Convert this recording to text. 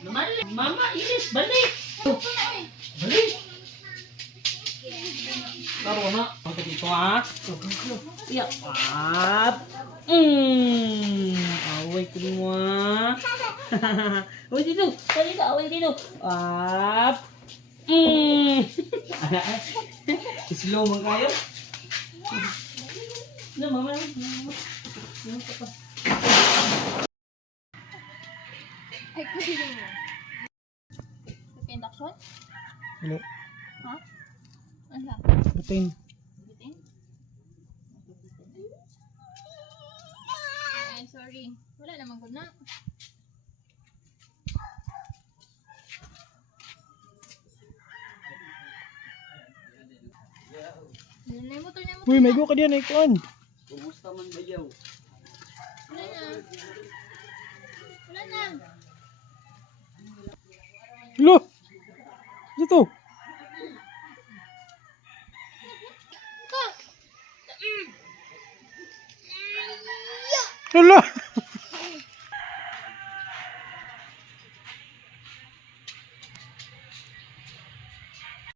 Mama, inis, balik. Balik. Laro na. Ang dito ha. Iya, up. Away ko mo ha. Away dito. Dito, away dito. Up. Slow mo kayo. No, mama. Ay, kasi mo. Induction? Hindi. Ha? Ano sa? Butin. Bitin? Ay, sorry. Wala naman good na. Uy, may go ka diyan ay kuan. Kumusta man bayaw? Wala na. Wala na. Lo. Dito. Hala.